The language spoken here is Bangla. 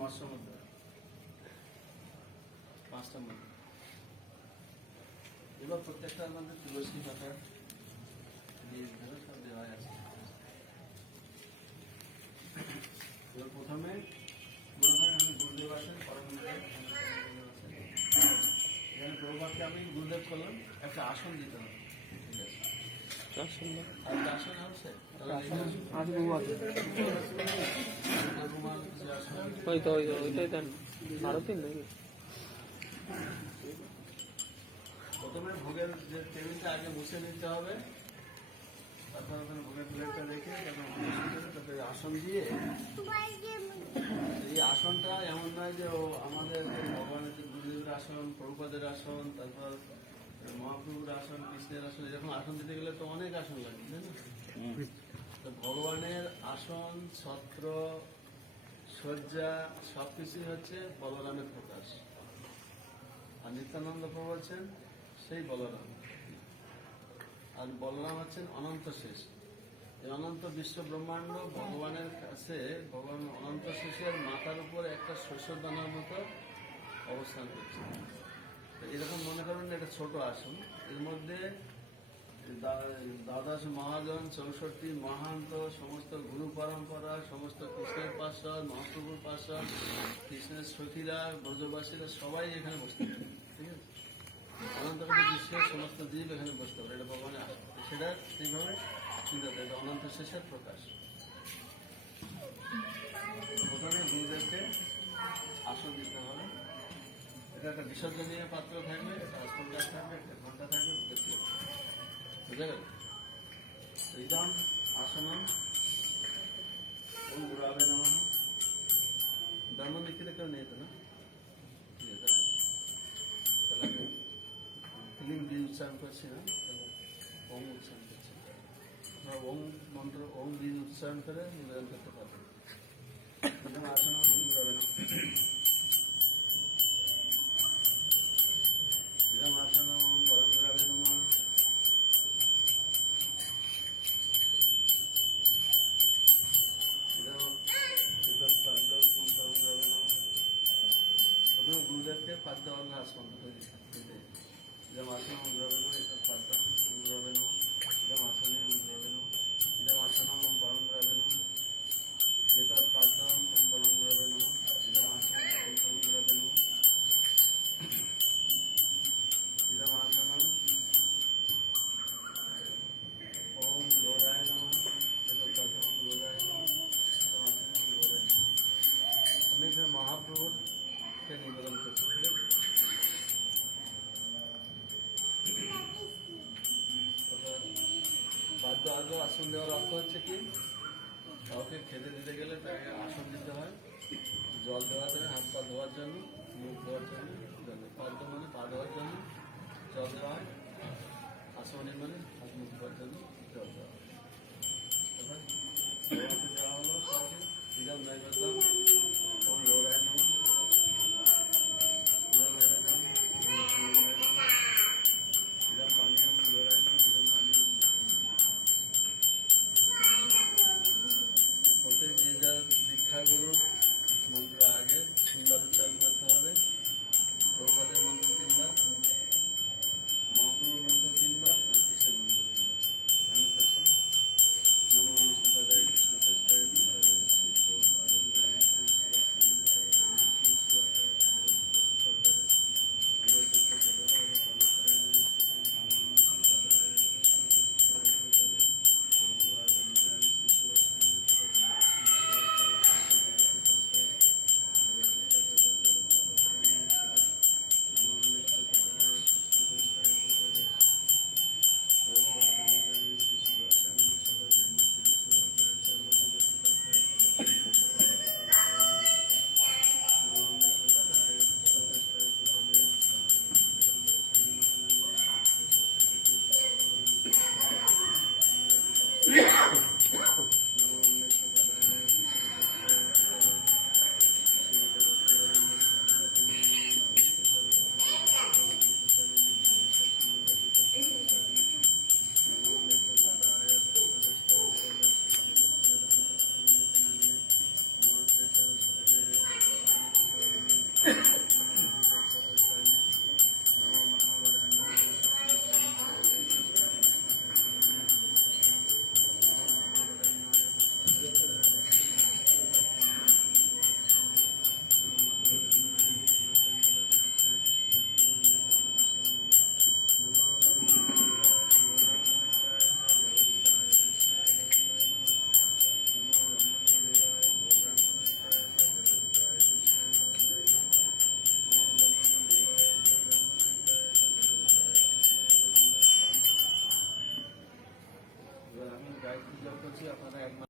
মৎস্য মুদ্রা 5টা মুদ্রা। এবার প্রত্যেকটার মধ্যে তুলসী পাতা দিয়ে ধরে সব দেওয়া আছে। এবার প্রথমে মনে করেন আমি গুরুদেব আছেন, এখানে প্রভুপাতকে আমি গুরুদেব করলাম, একটা আসন দিতে হবে। ঠিক আছে, আসন আছে প্রথমে ভোগের যে টেবিলটা আগে মুছে নিতে হবে, তারপর ওখানে ভোগের প্লেটটা রেখে তারপরে আসন দিয়ে, এই আসনটা এমন নয় যে ও আমাদের ভগবানের যে গুরুদেবের আসন, প্রভুপাদের আসন, তারপর মহাপ্রভুর আসন, কৃষ্ণের আসন, এরকম আসন দিতে গেলে তো অনেক আসন লাগবে, তাই না? তো ভগবানের আসন, ছত্র, শয্যা সবকিছুই হচ্ছে বলরামের প্রকাশ। আর নিত্যানন্দ প্রভু হচ্ছেন সেই বলরাম, আর বলরাম হচ্ছেন অনন্ত শেষ। এই অনন্ত বিশ্ব ব্রহ্মাণ্ড ভগবানের কাছে, ভগবান অনন্ত শেষের মাথার উপর একটা শস্যদানার মতো অবস্থান করছে। এরকম মনে করেন একটা ছোট আসন, এর মধ্যে দ্বাদশ মহাজন, 64 মহান্ত, সমস্ত গুরু পরম্পরা, সমস্ত কৃষ্ণের পার্ষদ, মহাপ্রভুর পার্ষদ, কৃষ্ণের সখীরা, ব্রজবাসীরা সবাই এখানে বসতে পারে। ঠিক আছে, অনন্তকালী বিশ্বের সমস্ত জীব এখানে বসতে পারে। এটা ভগবানের আসন, সেটা সেইভাবে চিন্তা করে, এটা অনন্ত শেষের প্রকাশ। প্রথমে গুরুদেবকে আসন দিতে হবে। এটা একটা বিসর্জনীয় পাত্র থাকবে, একটা আসন গাছ থাকবে, একটা ঘন্টা থাকবে, বুঝা গেল? ইদম আসনম ওম গুরাবে নমঃ। ব্রাহ্মণ লিখিতে কেউ নেই তো না? ঠিক আছে, তাহলে ফিলিং বীজ উচ্চারণ করছি না, ওম উচ্চারণ করছি। আমরা ওম মন্ত্র, ওম বীজ উচ্চারণ করে নিবেদন করতে পারবো। ইদম আসনম ওম গুরাবে নমঃ। ইদম আসনম ওম পরম গুরাবে নমঃ। গুরুদেবকে পাদ দেওয়ার না আসন যেমন আসন গ্রহণ, এটা পাদ্যাম গ্রহণ, যেমন আসনে গ্রহণ, যেমন আসন পরম গ্রহণ, এটা পাদ্যাম পরম গ্রহণ, যেমন আসন পরম গ্রহণ, যেমন আসন ওম গৌরায় নমঃ, এটা পাদ্যাম গৌরায় নমঃ, যেমন আসন গৌরায়। আমি মহাপ্রভুকে নিবেদন করছি। বাদ্য আর্ঘ আসন দেওয়ার অর্থ হচ্ছে কি, কাউকে খেতে দিতে গেলে তাকে আসন দিতে হয়, জল দেওয়া যায় হাত পা ধোয়ার জন্য, মুখ ধোয়ার জন্য, পাদ্য মানে পা ধোয়ার জন্য জল দেওয়া হয়, আসনে মানে হাত মুখ ধোয়ার জন্য জল দেওয়া হয়। দেওয়া হলো সবাইকে বিরাম নৈবেদ্য ওম গৌরায় নমঃ, বিরাম নৈবেদ্য বিরাম পানীয় গৌরায় নমঃ, বিরাম পানীয়। প্রত্যেক যে যার দীক্ষাগুরু মন্ত্র আগে 3বার উচ্চারণ করতে হবে। প্রভুপাদের মন্ত্র 3বার, মহাপ্রভুর মন্ত্র 3বার, আর কৃষ্ণের মন্ত্র 3বার। আমি করছি নমো বিষ্ণুপাদায় কৃষ্ণপ্রেষ্ঠায় বিষ্ণুপাদায় শ্রী প্রভুপাদায়। বলছি আপনারা একবার